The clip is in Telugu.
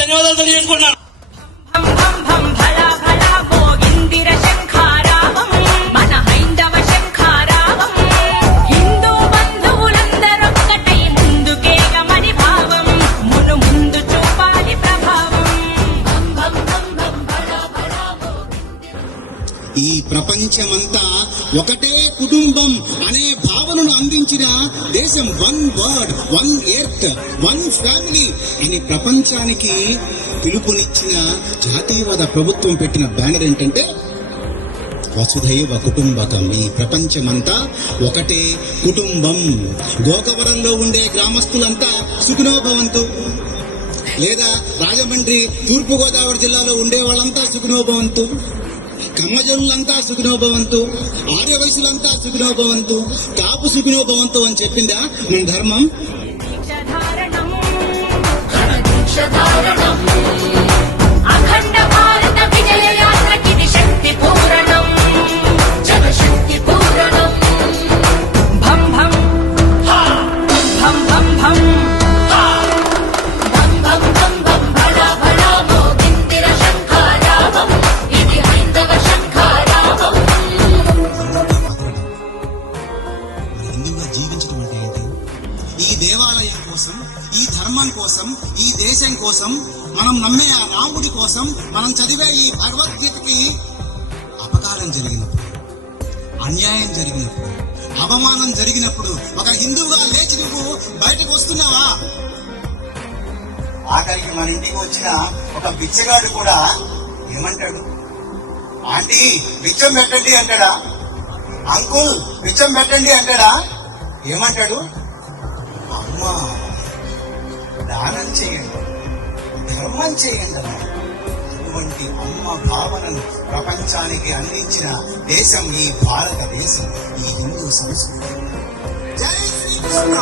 ధన్యవాదాలు తెలియజేసుకున్నాను. ఈ ప్రపంచమంతా ఒకటే కుటుంబం అనే భావనను అందించిన దేశం, one word, one earth, one family అని ప్రపంచానికి పిలుపునిచ్చిన జాతీయవాద ప్రభుత్వం పెట్టిన బ్యానర్ ఏంటంటే వసుధైవ కుటుంబకం. ఈ ప్రపంచమంతా ఒకటే కుటుంబం. గోకవరంలో ఉండే గ్రామస్తులంతా సుఖినోభవంతు, లేదా రాజమండ్రి తూర్పుగోదావరి జిల్లాలో ఉండే వాళ్ళంతా సుఖినోభవంతు, కమ్మజనులంతా సుఖినోభవంతు, ఆర్యవయసులంతా సుఖినోభవంతు, కాపు సుఖినోభవంతు అని చెప్పిందా మన ధర్మం? ఈ దేవాలయం కోసం, ఈ ధర్మం కోసం, ఈ దేశం కోసం, మనం నమ్మే ఆ రాముడి కోసం, మనం చదివే ఈ భగవద్గీతకి అపకారం జరిగినప్పుడు, అన్యాయం జరిగినప్పుడు, అవమానం జరిగినప్పుడు ఒక హిందువుగా లేచి నువ్వు బయటకు వస్తున్నావా? ఆఖరికి మన ఇంటికి వచ్చిన ఒక బిచ్చగాడు కూడా ఏమంటాడు? ఆంటీ బిచ్చం పెట్టండి అంటాడా? అంకుల్ బిచ్చం పెట్టండి అంటాడా? ఏమంటాడు? అమ్మా దానం చేయండి, ధర్మం చేయండి. అటువంటి అమ్మ భావనను ప్రపంచానికి అందించిన దేశం ఈ భారతదేశం, ఈ హిందూ సంస్కృతి. జై శ్రీకృష్ణ.